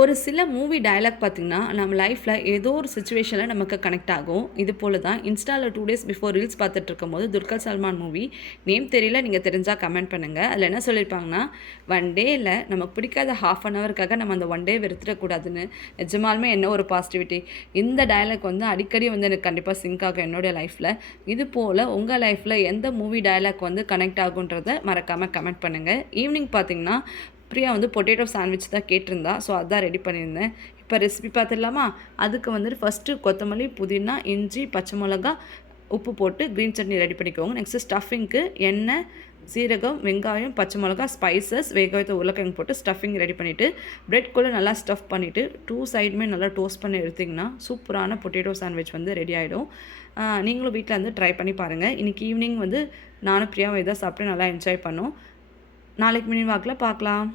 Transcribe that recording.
ஒரு சில movie dialogue பார்த்திங்கன்னா, நம்ம லைஃப்பில் ஏதோ ஒரு சிச்சுவேஷனில் நமக்கு கனெக்ட் ஆகும். இது போல தான் இன்ஸ்டாவில் 2 டேஸ் பிஃபோர் ரீல்ஸ் பார்த்துட்ருக்கும்போது துல்கர் சல்மான் மூவி நேம் தெரியல, நீங்கள் தெரிஞ்சால் கமெண்ட் பண்ணுங்கள். அதில் என்ன சொல்லியிருப்பாங்கன்னா, ஒன் டேயில் நமக்கு பிடிக்காத ஹாஃப் அன் ஹவருக்காக நம்ம அந்த ஒன் டே வெறுத்துடக்கூடாதுன்னு. நிஜமாலுமே என்ன ஒரு பாசிட்டிவிட்டி. இந்த டயலாக் வந்து அடிக்கடி வந்து எனக்கு கண்டிப்பாக சிங்க் ஆகும் என்னுடைய லைஃப்பில். இது போல் உங்கள் லைஃப்பில் எந்த மூவி டயலாக் வந்து கனெக்ட் ஆகுன்றதை மறக்காமல் கமெண்ட் பண்ணுங்கள். ஈவினிங் பார்த்திங்கன்னா பிரியா வந்து பொட்டேட்டோ சாண்ட்விச் தான் கேட்டிருந்தா. ஸோ அதான் ரெடி பண்ணியிருந்தேன். இப்போ ரெசிபி பார்த்துடலாமா? அதுக்கு வந்துட்டு ஃபஸ்ட்டு கொத்தமல்லி, புதினா, இஞ்சி, பச்சை மிளகா, உப்பு போட்டு க்ரீன் சட்னி ரெடி பண்ணிக்கோங்க. நெக்ஸ்ட்டு ஸ்டஃபிங்க்கு எண்ணெய், சீரகம், வெங்காயம், பச்சை மிளகா, ஸ்பைசஸ், வேக வைத்த உருளைக்கிழங்கு போட்டு ஸ்டஃபிங் ரெடி பண்ணிவிட்டு ப்ரெட்குள்ளே நல்லா ஸ்டஃப் பண்ணிவிட்டு 2 சைடுமே நல்லா டோஸ்ட் பண்ணி எடுத்திங்கன்னா சூப்பரான பொட்டேட்டோ சாண்ட்விச் வந்து ரெடி ஆகிடும். நீங்களும் வீட்டில் வந்து ட்ரை பண்ணி பாருங்கள். இன்றைக்கி ஈவினிங் வந்து நானும் பிரியாவும் இதாக சாப்பிட்டு நல்லா என்ஜாய் பண்ணோம். நாளைக்கு மினி வாக்கில் பார்க்கலாம்.